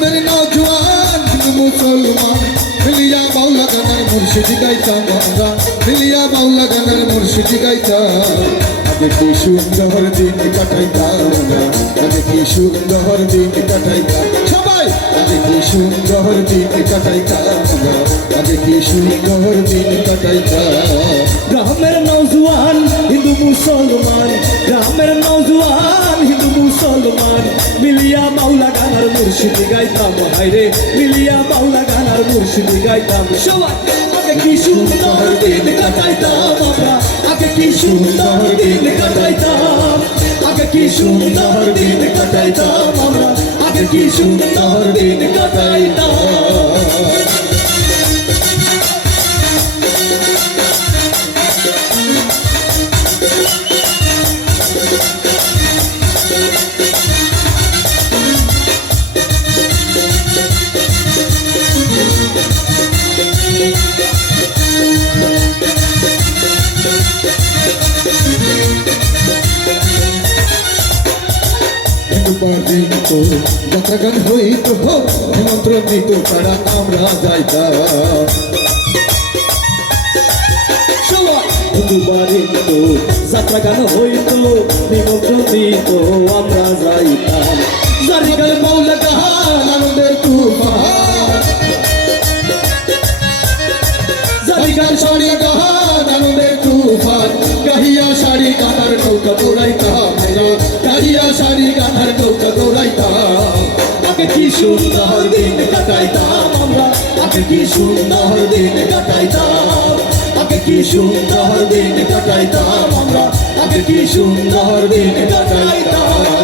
मेरे नौजवान मुसलमान मिलिया बाउला गानार मुर्शिदी गाइताम আমরা মিলিয়া বাউলা গানার মুর্শিদি গাইতাম আগে কি সুন্দর দিন কাটাইতাম আমরা আগে কি সুন্দর দিন কাটাইতাম সবাই আগে কি সুন্দর দিন কাটাইতাম আমরা আগে কি সুন্দর দিন কাটাইতাম গ্রামের নওজোয়ান হিন্দু মুসলমান গ্রামের নওজোয়ান হিন্দু মুসলমান মিলিয়া বাউলা গানার মুর্শিদি গাইতাম হায়রে মিলিয়া বাউলা গানার মুর্শিদি গাইতাম সবাই আগে কি সুন্দর দিন কাটাইতাম আমরা আগে কি সুন্দর দিন কাটাইতাম আগে কি সুন্দর দিন কাটাইতাম আমরা আগে কি সুন্দর দিন কাটাইতাম যাত্রা গান হইত নিমন্ত্রণ দিত তারা আমরা যাইতাম দুবারে তো যাত্রা গান হইত নিমন্ত্রণ দিত আমরা যাইতাম জারিগাল মাওলা গান আনন্দের তুফান জারিগাল শাড়ি গান আনন্দের তুফান কাহিয়া শাড়ি গানার নৌকা দৌড়াইতাম কাহিয়া শাড়ি গানার নৌকা দৌড়াইতাম আগে কি সুন্দর দিন কাটাইতাম আমরা আগে কি সুন্দর দিন কাটাইতাম আগে কি সুন্দর দিন কাটাইতাম আমরা আগে কি সুন্দর দিন কাটাইতাম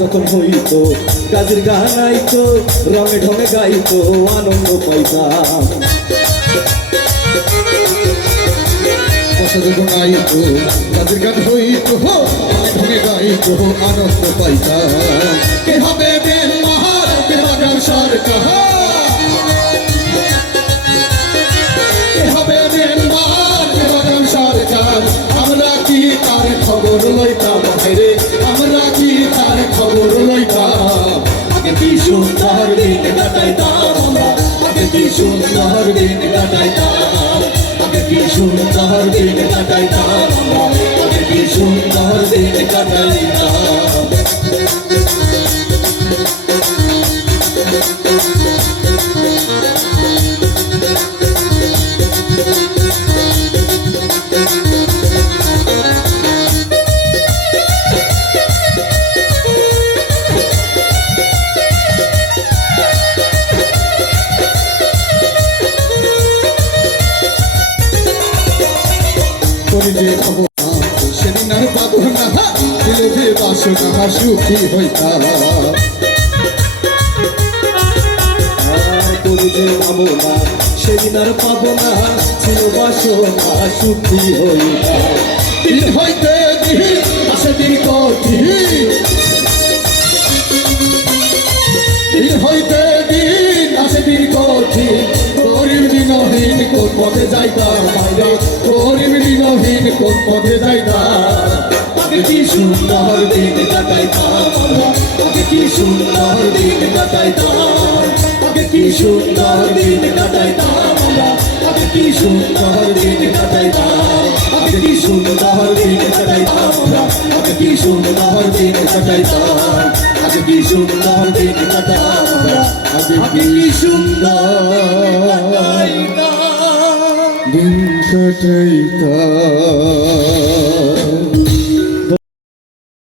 যখন হইতো গাজীর গান আইতো রঙে ঢঙে গাইতো আনন্দ পাইতাম যখন আইতো গাজীর গান হইতো রঙে ঢঙে গাইতো আনন্দ পাইতাম কে হবে বেন মাহার কে বাগান সরকার কে হবে বেন মাহার কে বাগান সরকার আমরা কি তার খবর লইতাম রে আমরা কি তার খবর লইতাম আগে কি সুন্দর দিন কাটাইতাম আমরা আগে কি সুন্দর দিন কাটাইতাম আগে কি সুন্দর দিন কাটাইতাম আমরা আগে কি সুন্দর দিন কাটাইতাম সেদিন আর পাবো না দিলে বাসনা সুখী হইতাম পাবো না সেদিন আর পাবো না ছিল বাসনা সুখী হইতাম দিন হইতে দিন আসে দিন কঠিন দিন হইতে দিন আসে দিন কঠিন গরিব দিনহীন কোন পথে যাইতাম গরিব দিনহীন কোন পথে যাইতাম আগে কি সুন্দর দিন কাটাইতাম আমরা আগে কি সুন্দর দিন কাটাইতাম আগে কি সুন্দর দিন কাটাইতাম আমরা আগে কি সুন্দর দিন কাটাইতাম আগে কি সুন্দর দিন কাটাইতাম আমরা আগে কি সুন্দর দিন কাটাইতাম আগে কি সুন্দর দিন কাটাইতাম আমরা আগে কি সুন্দর দিন কাটাইতাম